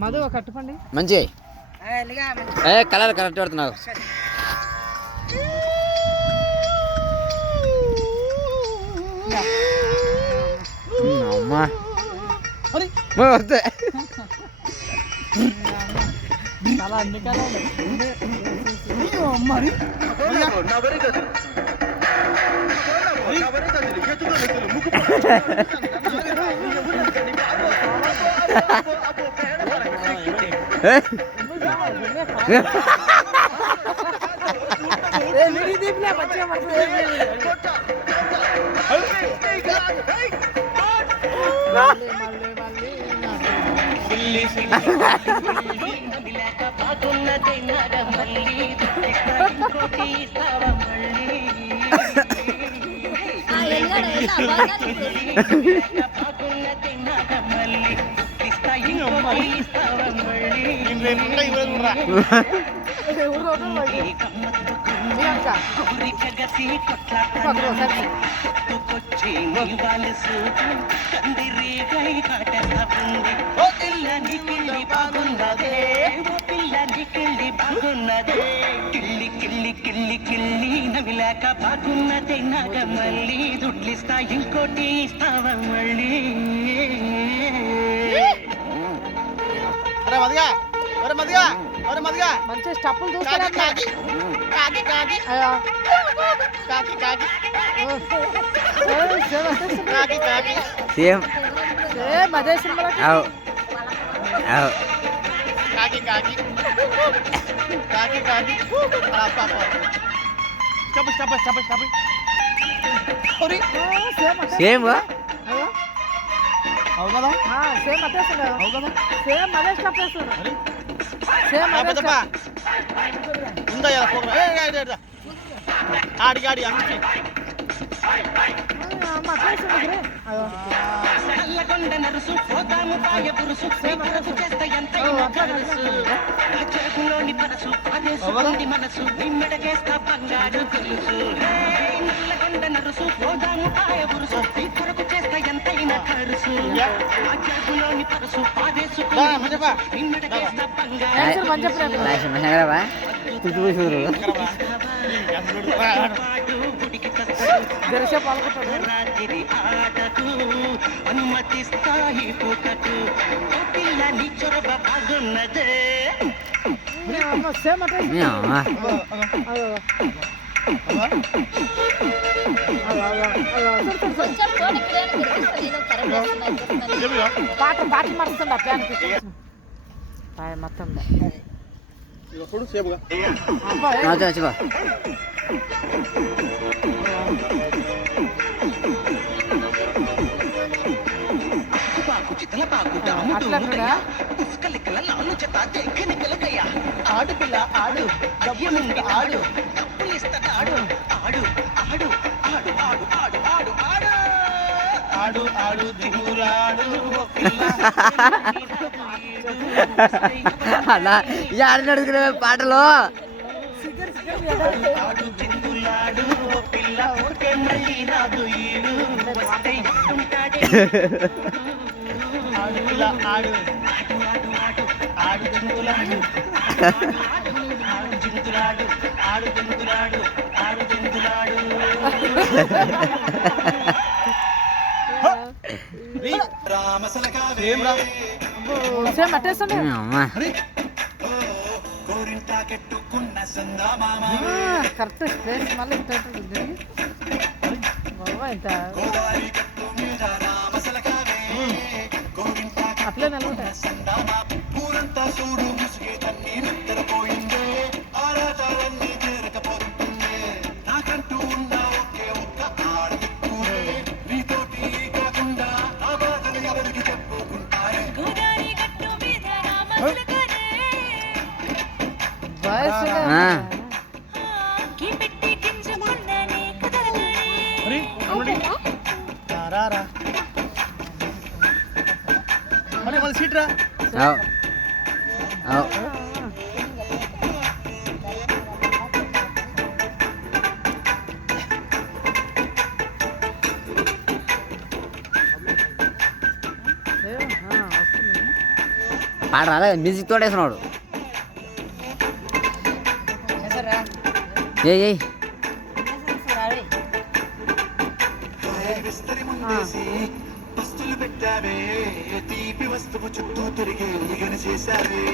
మధు కట్టుకోండి మంచి colour correct పడుతున్నావు. అమ్మా వస్తే చాలా అన్ని కలర్ నవిలాక బాగున్నదే నాగమల్లి దుడ్లిస్తా ఇంకోటి ఇస్తావా మళ్ళీ. మంచి స్టప్పులు చూస్తాను. అదే సినిమా సేమ్ సేమ్ అదే సేమ్ అదే స్టప్ వేస్తాడు. సేమ్ అదే నల్లగొండ నరుసు పోతాము పాయ పురుసు చేస్తే ఎంత చెరుకులోని పరసు అదేసుకుంది మనసు నిమ్మెడకేస్తా బంగారు గొలుసు. నల్లగొండ నరుసు పోతాము పాయ పురుసు కొరకు చేస్తే ఎంతైనా ఖర్చు ఆ చెరుకులోని పరసు అదేసుకుంది నిమ్మెడకేస్తా బంగారు రాత్రి ఆటకు అనుమతిస్తాయి పూటకు పిల్లని చొరవ బాగున్నదే. సేమ్ అదే పాటలు మరుస్తుండ ప్యాన్కి మొత్తం ఆడుపిల్ల ఆడు డబ్బులు ఆడు డబ్బులు ఇస్తాడు ఆడు ఆడు ఆడు ఆడు ఆడు ఆడు ఆడు ఆడు ఆడు దిగురాడు అలా యాడని అడుగుతున్నా పాటలు ఆడు దిగులాడు పిల్ల ఊరికే మళ్ళీ రాదు ఈడు వస్తే ఉంటాడే ఆడు పిల్ల ఆడు ఆడు ఆడు ఆడు దిగులాడు ఆడు జింతులాడు ఆడు జింతులాడు ఆడు జింతులాడు. సేమ్ అట్టేస్తుంది. కరెక్ట్ ప్లేస్ మళ్ళీ ఇంత అట్లే నిలబడతాయి. సీట్రా పాట రాలే మ్యూజిక్ తోడేసినాడు ఏ పస్తులు పెట్టావే తీపి వస్తువు చుట్టూ తిరిగి ఉలిగని చేశావే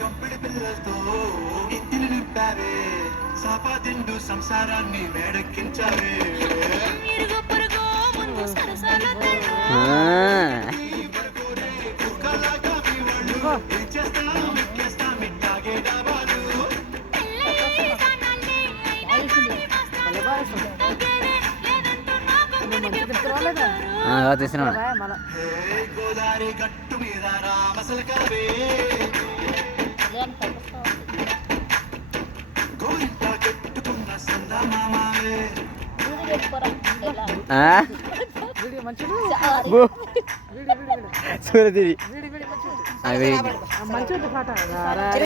కంపిడి పిల్లలతో ఇంటిని నింపావే సాపాదిండు సంసారాన్ని వేడెక్కించావే తీసినా గోదావరి గట్టు మీద రామసలకావే గోరింట కట్టుకున్న సందమామావే సూరదేవి మంచిది పాట